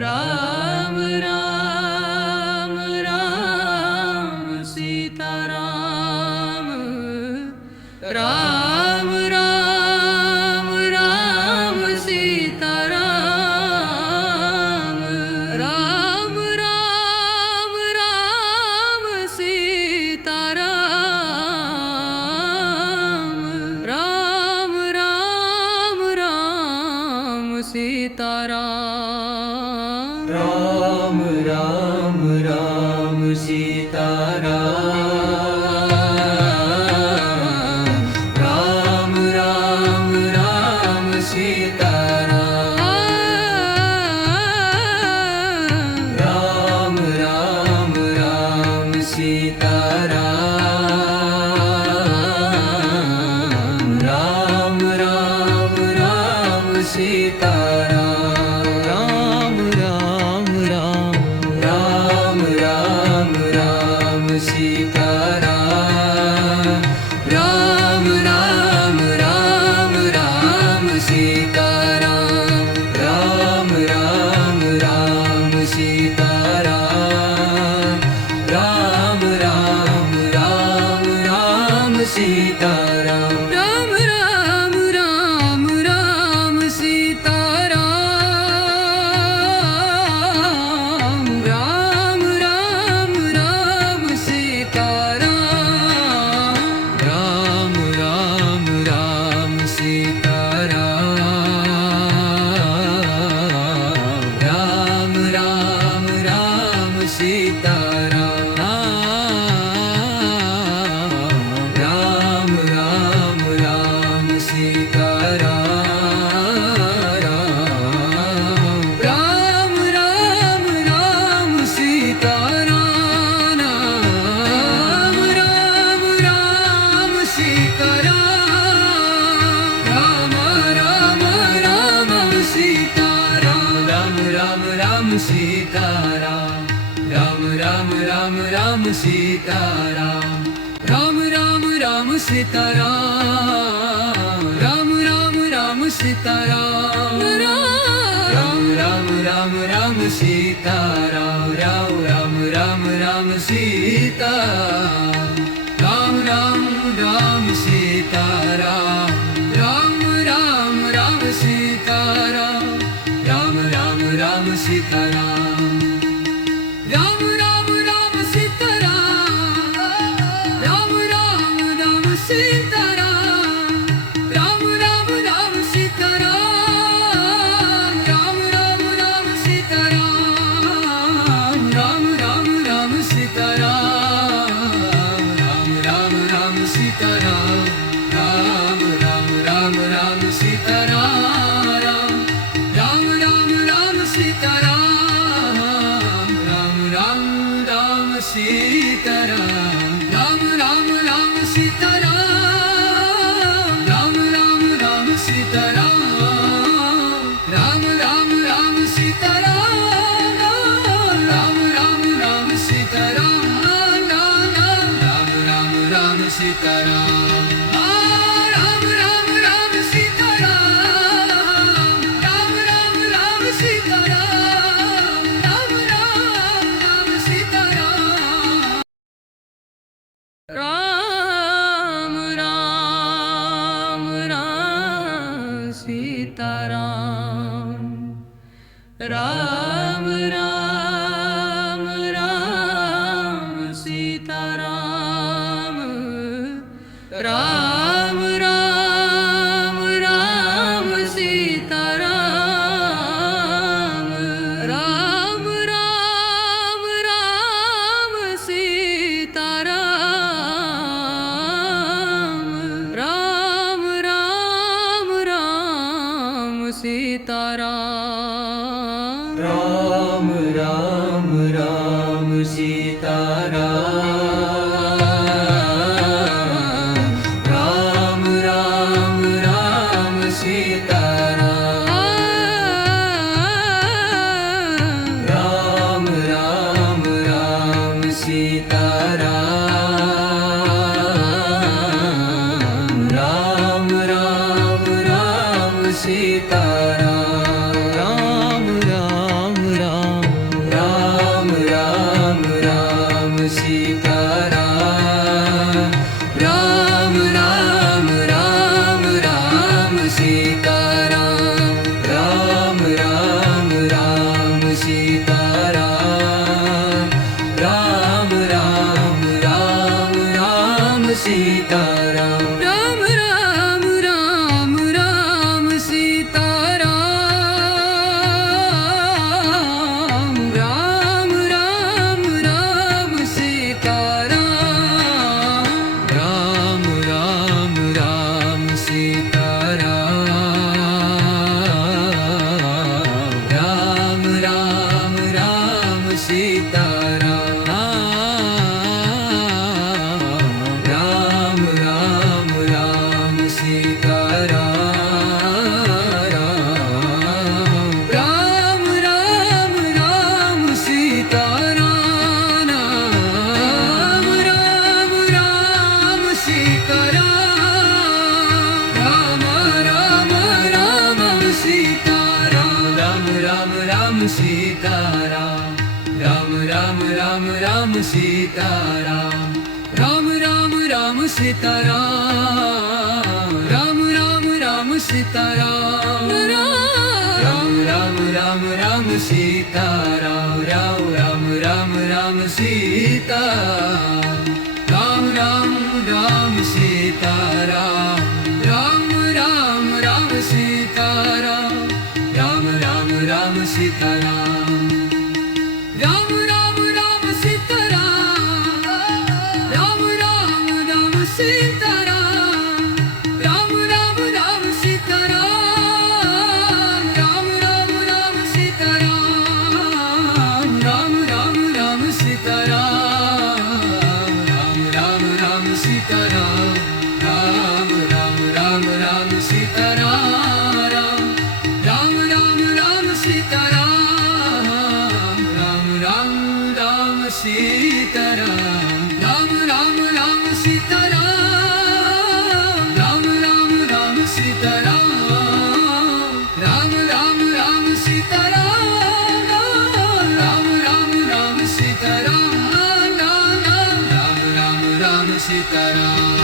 Ram Ram Ram Sita Ram Ram Ram Ram Sita Ram Ram Ram Ram Sita Ram Ram Ram Ram Sita Ram Ram Ram Ram Sita Ram Ram Ram Sita Ram Ram Ram Sita Ram Ram Ram Sita Ram Ram Ram Sita Ram Ram Ram Sita Ram Ram Sita Ram Ram Ram Sita Ram Ram Ram Ram Sita Ram Ram Ram Ram Sita Ram Ram Ram Sita Ram Ram Ram Sita Ram Ram Ram Sita Ram Ram Ram Sita Ram Ram Ram Sita Ram Ram Ram Sita Ram Ram Ram Sita Ram Ram Ram Sita Ram Ram Ram Sita Ram Ram Ram Sita Ram Ram Ram Sita Ram Ram Sita Ram Ram Ram Sita Ram Ram Ram Sita Ram Ram Sita Ram Ram Ram Sita Ram Ram Ram Sita Ram Ram Ram Sita Ram Ram Ram Sita Ram Ram Ram Sita Ram Ram Sita Ram Ram Sita Ram Ram Ram Sita Ram Ram Sita Ram Ram Ram Sita Ram Ram Ram Sita Ram Ram Ram Sita Ram Ram Ram Sita Ram Ram Sita Ram Ram Ram Sita Ram Ram Ram Sita Ram Ram Sita Ram Ram Ram Sita Ram Ram Ram Ram Sita Ram Ram Ram Ram Sita Ram Ram Ram Ram Sita Ram Ram Ram Ram Sita Ram Ram Ram Sita Sitaram Ram Ram Ram Ram Sitaram Ram Ram Ram Sitaram Ram Ram Ram Ram Sitaram Ram Ram Ram Ram Sitaram Ram Ram Ram Sitaram Ram Ram Ram Sitaram Ram Ram Ram Sitaram Ram Ram Ram Sitaram Ram Ram Ram Sitaram Ram Ram Sitaram Ram Ram Ram Sitaram Ram Ram Ram Sitaram Ram Ram Ram Ram Sitaram Ram Ram Ram Sitaram Ram Ram Ram Sitaram Ram Ram Ram Ram Sitaram Ram Ram Ram Ram Sitaram Ram Ram Ram Sitaram Ram Ram Ram Sitaram Ram Ram Ram Sitaram Ram Ram Ram Sitaram Ram Ram Ram Sitaram Ram Ram Ram Sitaram Ram Ram Ram Sitaram Ram Ram Ram Sitaram Ram Ram Ram Sitaram Ram Ram Ram Ram Sitaram Ram Ram Ram Sitaram Ram Ram Ram Sitaram Ram Ram Ram Sitaram Ram Ram Ram Sitaram Ram Ram Ram Sitaram Ram Ram Ram Sitaram Ram Ram Ram Sitaram